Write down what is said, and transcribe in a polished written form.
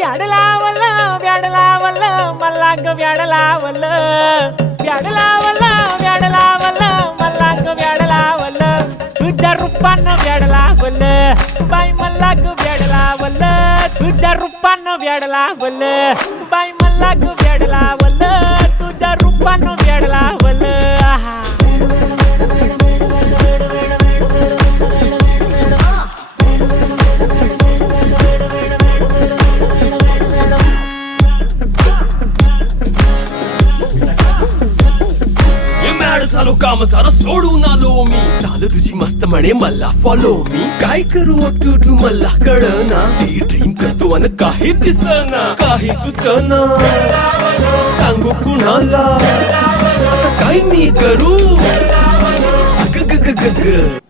व्याड लावलं व्याड लावलं मला ग व्याड लावलं व्याड लावलं व्याड लावलं मला ग व्याड लावलं तुझ्या रूपानं व्याड लावलं बाई मला ग व्याड लावलं तुझ्या रूपानं व्याड लावलं बाई मला ग व्याड लावलं तुझ्या रूपानं व्याड लावलं आहा झालो काम सारं सोडून आलो मी झालं तुझी मस्त म्हणे मला फॉलो मी काय करू टू मला कळना ती ड्रीम करतो आणि काही दिसना काही सुचना सांगू कुणाला आता काय मी करू ग ग ग ग ग